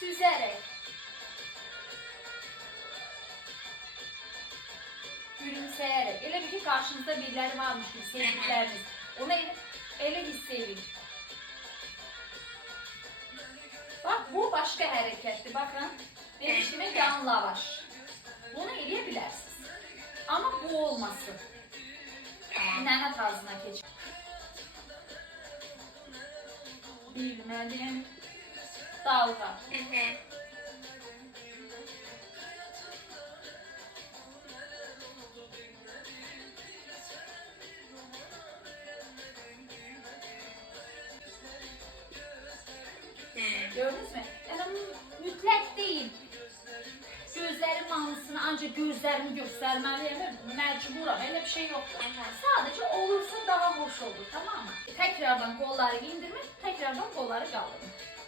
süzerek, gülümseyerek. Elə bir ki, karşınızda birileri varmış gibi, sevdikleriniz. Onu ele hissedin. Bak, bu başka hareketli. Bakın, demiştim ya, yan lavaş. Bunu eleyebilirsiniz. Ama bu olmasın. Nene tarzına geç. Bilmedim. Dalga. Gördünüz mü? Yani mütlak değil. Gözlerim manısını ancak gözlerimi göstermeliyim. Mecburam. Öyle bir şey yok. Sadece olursa daha hoş olur. Tamam mı? Tekrardan kolları indirmek, tekrardan kolları kaldırmak.